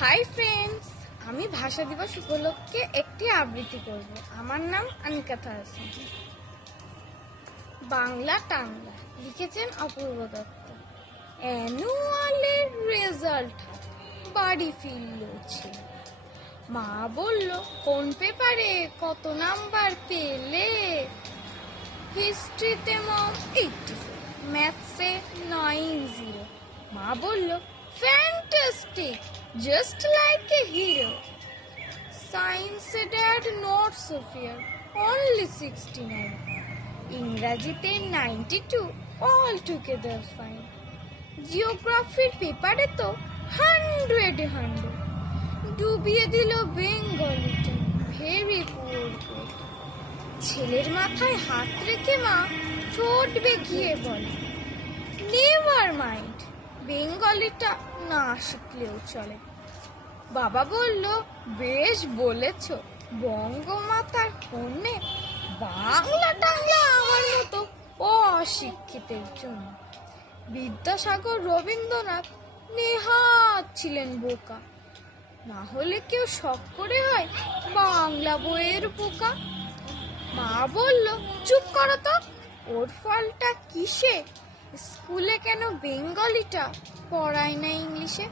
Hi friends, আমি ভাষা দিবস উপলক্ষে একটি আবৃত্তি করব। আমার নাম আনিকাথা হাসান। বাংলা টাংলা লিখেছেন অপূর্ব দত্ত। অ্যানুয়ালের রেজাল্ট বাড়ি ফিরল ছেলে। মা বলল, কোন পেপারে কত নাম্বার পেলে? হিস্ট্রিতে মম 84, ম্যাথসে 90। মা বলল, fantastic, just like a hero. সায়েন্সে dad not so fair, only 69। ইংরাজিতে 92, অল টুগেদার ফাইন। জিওগ্রাফির পেপারে তো 100 ডুবিয়ে দিল বেঙ্গলিটা, ভেরি পুয়ার গ্রেড। ছেলের মাথায় হাত রেখে মা ঠোঁট বেঁকিয়ে বলে, নেভার মাইন্ড, বেঙ্গলিটা না শিখলেও চলে। বাবা বলল, বেশ বলেছ, বঙ্গমাতার কন্যে, বাংলা টাংলা আমার মতো অশিক্ষিতের জন্য। বিদ্যাসাগর, রবীন্দ্রনাথ নেহাত ছিলেন বোকা, না হলে কেউ শখ করে হয় বাংলা বইয়ের পোকা। মা বলল, চুপ করো তো, ওর ফলটা কিসে? স্কুলে কেন বেঙ্গলিটা পড়ায় না ইংলিশে?